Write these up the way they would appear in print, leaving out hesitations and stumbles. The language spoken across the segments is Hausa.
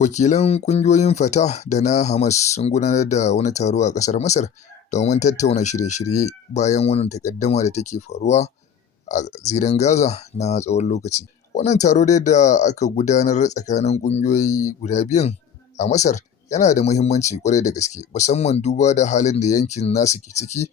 Wakilan ƙungiyoyin Fatah da na Hamas sun gudanar da wani taro a ƙasar Masar domin tattauna shirye-shirye bayan wannan takaddama da take faruwa a zirin Gaza na tsawon lokaci. Wannan taro dai da aka gudanar tsakanin ƙungiyoyi guda biyun a Masar yana da muhimmanci ƙwarai da gaske, musamman duba da halin da yankin nasu ke ciki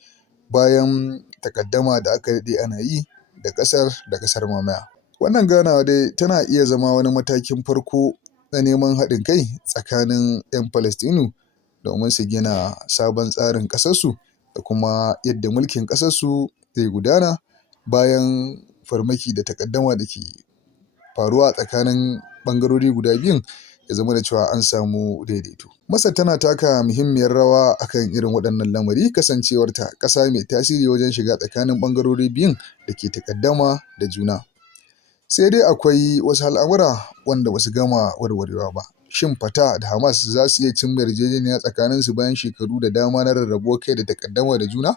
bayan takaddama da aka daɗe ana yi da ƙasar mamaya. Wannan ganawa dai tana iya zama wani matakin farko na neman haɗin kai tsakanin 'yan Falastinu domin su gina sabon tsarin ƙasarsu da kuma yadda mulkin ƙasarsu zai gudana bayan farmaki da takaddama da ke faruwa tsakanin ɓangarori guda biyun ya zamana cewa an samu daidaito. Masar tana taka muhimmiyar rawa akan irin waɗannan lamari, kasancewarta ƙasa mai tasiri wajen shiga tsakanin ɓangarori biyun da ke takaddama da juna. Sai dai akwai wasu al'amura wanda ba su gama warwarewa ba. Shin Fatah da Hamas za su iya cimma yarjejeniya tsakaninsu bayan shekaru da dama na rarrabuwar kai da takaddama da juna?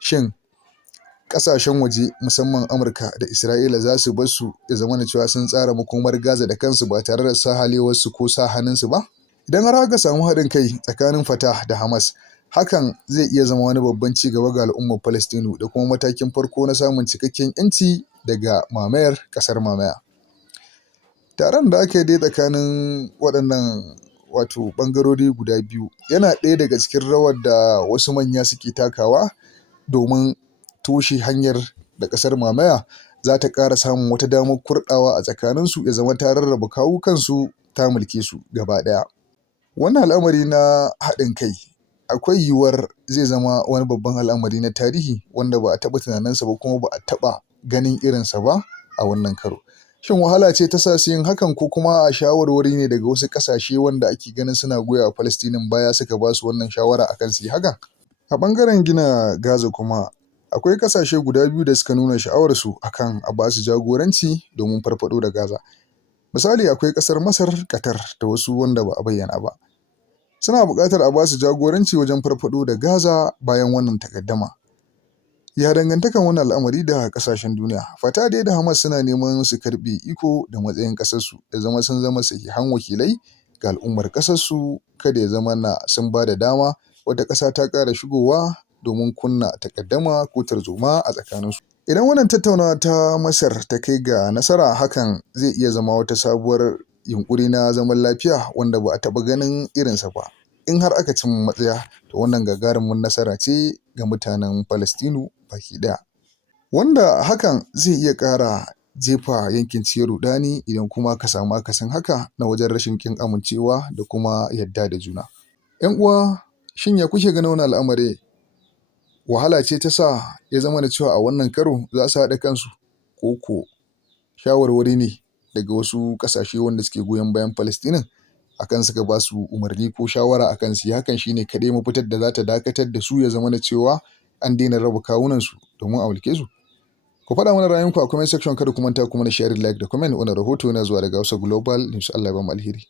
Shin ƙasashen waje musamman Amurka da Isra'ila za su bar su ya zamana cewa sun tsara makomar Gaza da kansu ba tare da sahalewarsu ko sa hannunsu ba? Idan har aka samu haɗin kai tsakanin Fatah da Hamas, hakan zai iya zama wani babban ci gaba ga al'ummar Falastinu da kuma matakin farko na samun cikakken 'yanci daga mamayar ƙasar mamaya. Taron da aka yi dai tsakanin waɗannan ɓangarori guda biyu yana ɗaya daga cikin rawar da wasu manya suke takawa domin toshe hanyar da ƙasar mamaya za ta ƙara samun wata damar kurɗawa a tsakaninsu ya zama ta rarraba kawukansu ta mulke su gaba ɗaya. Wannan al'amari na haɗin kai akwai yiwuwar zai zama wani babban al'amari na tarihi wanda ba a taɓa tunaninsa ba kuma ba a taɓa ganin irinsa ba a wannan karo. Shin wahala ce ta sa su yin hakan ko kuma a shawarwari ne daga wasu ƙasashe wanda ake ganin suna goya wa Falastinin baya suka ba su wannan shawara akan su yi hakan? A ɓangaren gina Gaza kuma akwai ƙasashe guda biyu da suka nuna sha'awarsu akan a ba su jagoranci domin farfaɗo da Gaza. Misali akwai ƙasar Masar, Qatar da wasu wanda ba a bayyana ba. Suna buƙatar a ba su jagoranci wajen farfaɗo da Gaza bayan wannan takaddama. Ya dangantakan wannan al'amari da ƙasashen duniya? Fatah dai da Hamas suna neman su karɓe iko da matsayin ƙasarsu ya zama sun zama sahihan wakilai ga al'ummar ƙasarsu, kada ya zamana sun ba da dama wata ƙasa ta ƙara shigowa domin kunna takaddama ko tarzoma a tsakaninsu. Idan wannan tattaunawa ta Masar ta kai ga nasara, hakan zai iya zama wata sabuwar yunƙuri na zaman lafiya wanda ba a taɓa ganin irinsa ba. In har aka cimma matsaya, to wannan gagarumin nasara ce ga mutanen Falastinu baki ɗaya, wanda hakan zai iya ƙara jefa yankin cikin ruɗani idan kuma aka samu akasin haka na wajen rashin ƙin amincewa da kuma yadda da juna. 'Yan uwa, shin ya kuke ganin wannan al'amari? Wahala ce ta sa ya zamana cewa a wannan karo za su haɗa kansu, ko ko shawarwari ne daga wasu ƙasashe wanda suke goyon bayan Falastinin akan suka ba su umarni ko shawara akan su yi hakan shine kaɗai mafitar da za ta dakatar da su ya zamana cewa an daina raba kawunansu domin a mulke su? Ku faɗa mana ra'ayinku a comment section, kada ku manta ku mana sharing, like da comment. Wannan rahoto yana zuwa daga Hausa Global News. Allah ya bamu alheri.